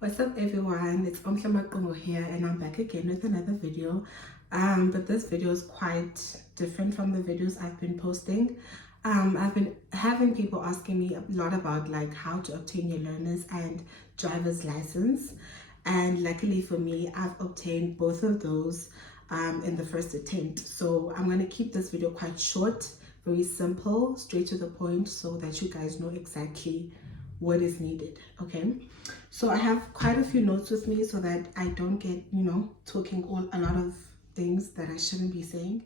What's up everyone, it's nomnqwenomhle here and I'm back again with another video. But this video is quite different from the videos I've been posting. I've been having people asking me a lot about like how to obtain your learner's and driver's license, and luckily for me I've obtained both of those in the first attempt. So I'm going to keep this video quite short, very simple, straight to the point, so that you guys know exactly what is needed. Okay, so I have quite a few notes with me so that I don't get talking a lot of things that I shouldn't be saying.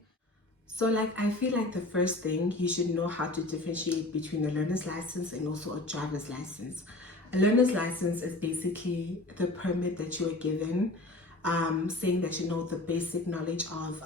So like I feel like the first thing, you should know how to differentiate between a learner's license and also a driver's license. A learner's license is basically the permit that you are given, saying that you know the basic knowledge of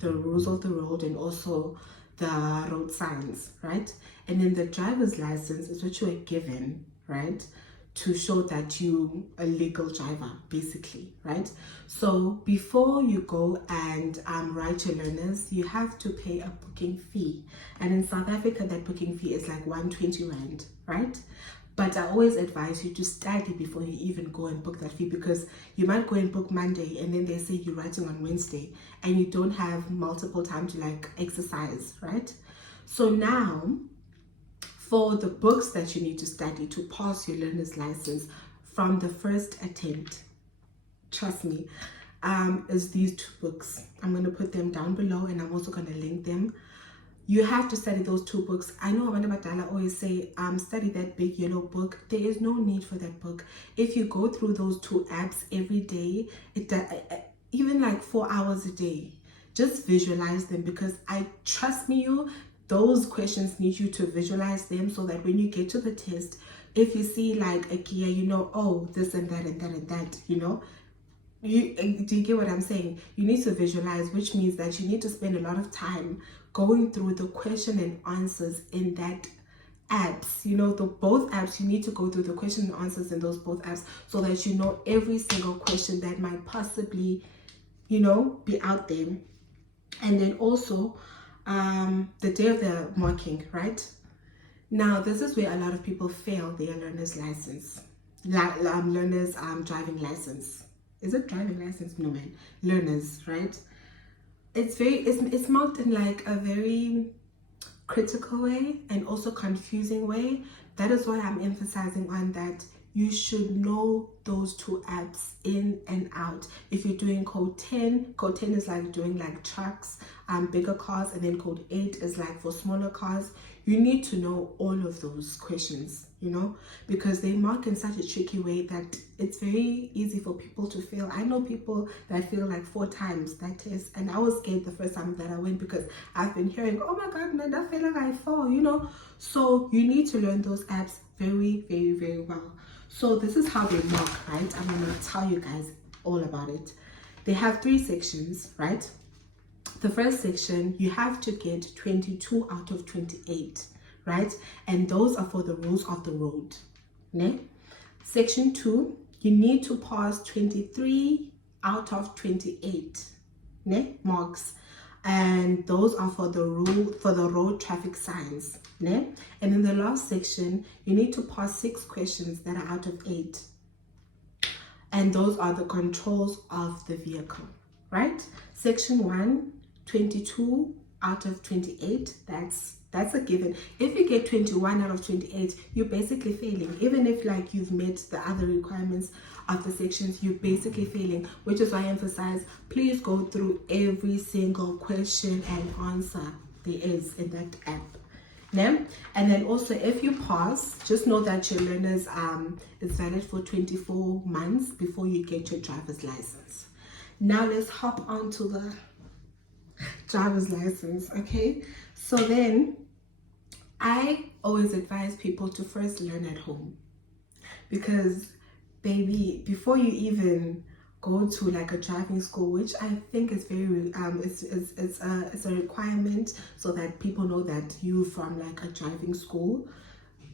the rules of the road and also the road signs, right? And then the driver's license is what you are given, right, to show that you a legal driver, basically, right? So before you go and write your learners, you have to pay a booking fee, and in South Africa that booking fee is like 120 rand, right? But I always advise you to study before you even go and book that fee, because you might go and book Monday and then they say you're writing on Wednesday and you don't have multiple time to like exercise, right? So now for the books that you need to study to pass your learner's license from the first attempt, trust me, is these two books. I'm going to put them down below and I'm also going to link them. You have to study those two books. I know Abantu Badala always say, study that big yellow book. There is no need for that book. If you go through those two apps every day, even like 4 hours a day, just visualize them, because trust me, those questions need you to visualize them so that when you get to the test, if you see like a gear, oh, this and that and that and that, do you get what I'm saying? You need to visualize, which means that you need to spend a lot of time going through the question and answers in that apps. Both apps, you need to go through the question and answers in those both apps so that you know every single question that might possibly be out there. And then also the day of the marking, right? Now this is where a lot of people fail their learner's license, learner's driving license. Is it driving license? No, man, learners, right? It's marked in like a very critical way and also confusing way. That is why I'm emphasizing on that. You should know those two apps in and out. If you're doing code 10 is like doing like trucks, bigger cars, and then code 8 is like for smaller cars. You need to know all of those questions, because they mark in such a tricky way that it's very easy for people to fail. I know people that fail like 4 times that test, and I was scared the first time that I went, because I've been hearing, oh my god, man, that feel like I fall, So you need to learn those apps very, very, very well. So this is how they mark, right? I'm going to tell you guys all about it. They have 3 sections, right? The first section, you have to get 22 out of 28, right? And those are for the rules of the road. Ne? Section 2, you need to pass 23 out of 28 marks. And those are for the road traffic signs. Ne? And in the last section, you need to pass 6 questions that are out of 8. And those are the controls of the vehicle, right? Section 1, 22 out of 28, that's a given. If you get 21 out of 28, you're basically failing. Even if like you've met the other requirements of the sections, you're basically failing, which is why I emphasize, please go through every single question and answer there is in that app. Yeah? And then also, if you pass, just know that your learners is valid for 24 months before you get your driver's license. Now let's hop on to the driver's license. Okay, so then I always advise people to first learn at home, because baby, before you even go to like a driving school, which I think is very it's a requirement, so that people know that you from like a driving school,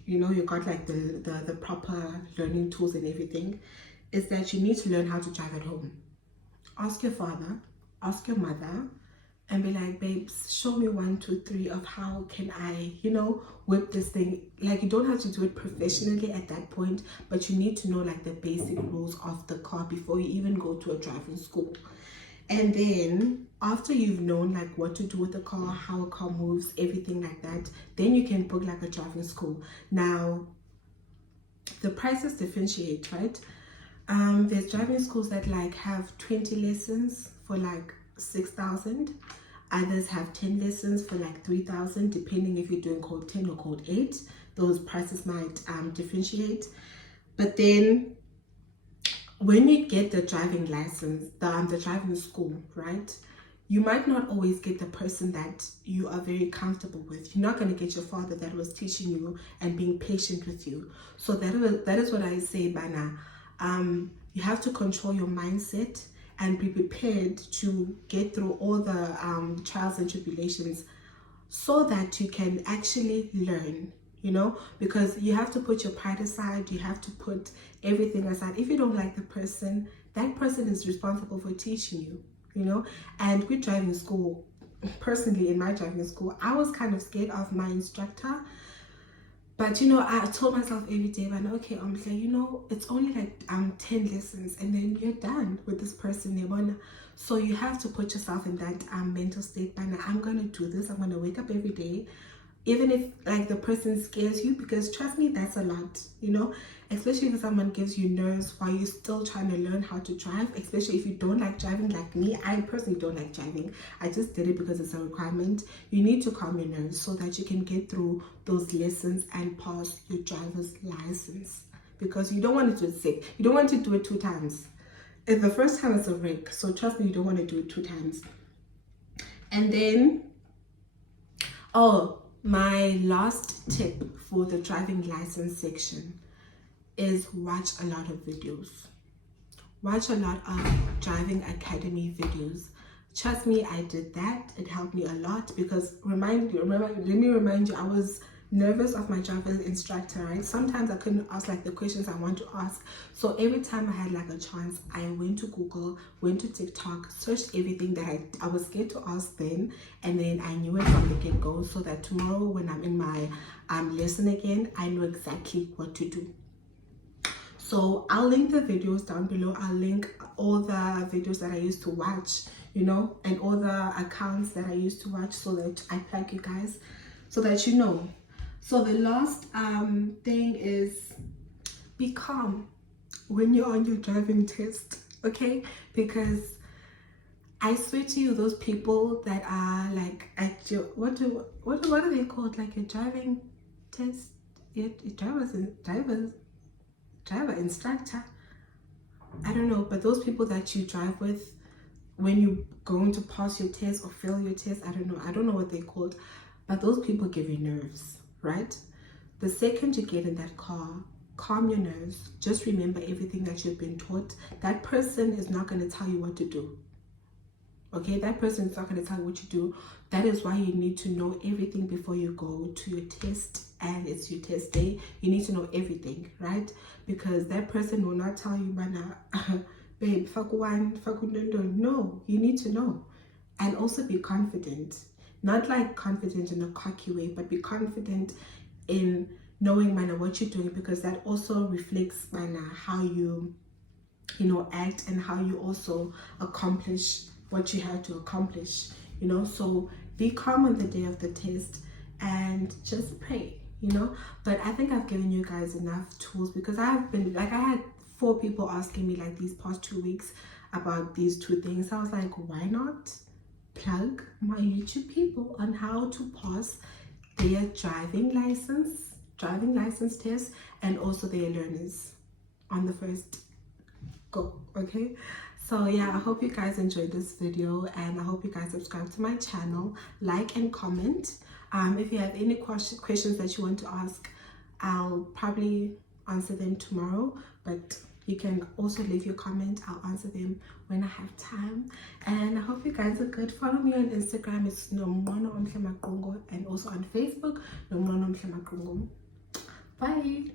you got like the proper learning tools and everything, is that you need to learn how to drive at home. Ask your father, ask your mother, and be like, babes, show me 1, 2, 3 of how can I, whip this thing. Like, you don't have to do it professionally at that point, but you need to know like the basic rules of the car before you even go to a driving school. And then after you've known like what to do with the car, how a car moves, everything like that, then you can book like a driving school. Now the prices differentiate, right? There's driving schools that like have 20 lessons for like 6,000. Others have 10 lessons for like 3,000, depending if you're doing code 10 or code 8. Those prices might differentiate. But then when you get the driving license, the driving school, right, you might not always get the person that you are very comfortable with. You're not going to get your father that was teaching you and being patient with you. So that is what I say, Bana. You have to control your mindset and be prepared to get through all the trials and tribulations so that you can actually learn, because you have to put your pride aside. You have to put everything aside. If you don't like the person, that person is responsible for teaching you, and with driving school, personally in my driving school, I was kind of scared of my instructor. But I told myself every day, man, okay, it's only like 10 lessons and then you're done with this person. So you have to put yourself in that mental state, man, I'm gonna do this. I'm gonna wake up every day, even if like the person scares you, because trust me, that's a lot, especially if someone gives you nerves while you're still trying to learn how to drive, especially if you don't like driving like me. I personally don't like driving. I just did it because it's a requirement. You need to calm your nerves so that you can get through those lessons and pass your driver's license, because you don't want to do it sick. You don't want to do it 2 times. If the first time is a wreck, so trust me, you don't want to do it 2 times. And then, my last tip for the driving license section is watch a lot of videos. Watch a lot of driving academy videos. Trust me, I did that. It helped me a lot because let me remind you, I was nervous of my driver's instructor, right? Sometimes I couldn't ask like the questions I want to ask. So every time I had like a chance, I went to Google, went to TikTok, searched everything that I was scared to ask then, and then I knew it from the get-go, so that tomorrow when I'm in my lesson again, I know exactly what to do. So I'll link the videos down below. I'll link all the videos that I used to watch, and all the accounts that I used to watch, so that I thank you guys, so that you know. So the last thing is, be calm when you're on your driving test, okay? Because I swear to you, those people that are like at your what are they called? Like a driving test, driver instructor. I don't know, but those people that you drive with when you're going to pass your test or fail your test, I don't know what they're called, but those people give you nerves, right? The second you get in that car, calm your nerves. Just remember everything that you've been taught. That person is not going to tell you what to do. Okay, that person is not going to tell you what to do. That is why you need to know everything before you go to your test, and it's your test day. You need to know everything, right? Because that person will not tell you, babe, no, you need to know. And also be confident. Not like confident in a cocky way, but be confident in knowing what you're doing, because that also reflects how you act and how you also accomplish what you have to accomplish, so be calm on the day of the test and just pray, but I think I've given you guys enough tools, because I had 4 people asking me like these past 2 weeks about these 2 things. I was like, why not plug my YouTube people on how to pass their driving license test, and also their learners on the first go, okay? So yeah, I hope you guys enjoyed this video, and I hope you guys subscribe to my channel, like and comment. If you have any questions that you want to ask, I'll probably answer them tomorrow, but you can also leave your comment. I'll answer them when I have time. And I hope you guys are good. Follow me on Instagram, it's nomnqwenomhle, and also on Facebook, nomnqwenomhle. Bye.